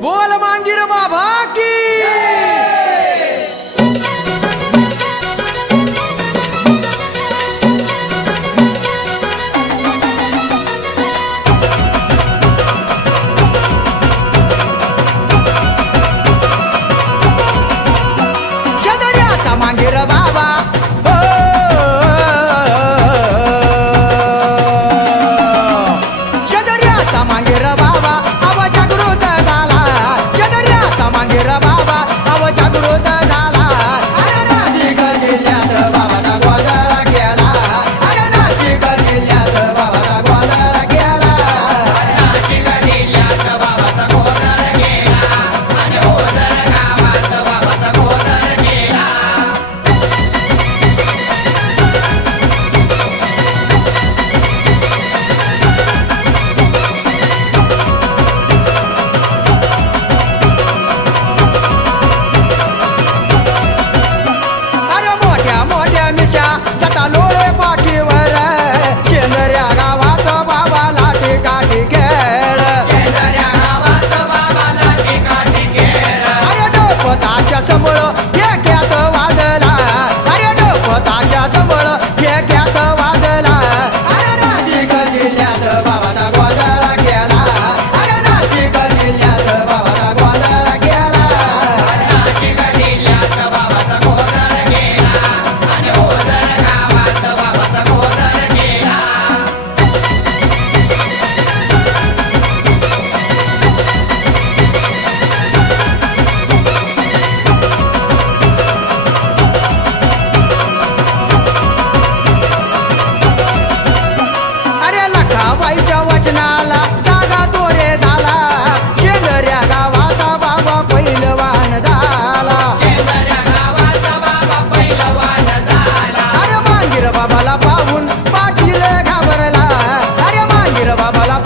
बोल मांगीर बाबा की Broda se. babalaba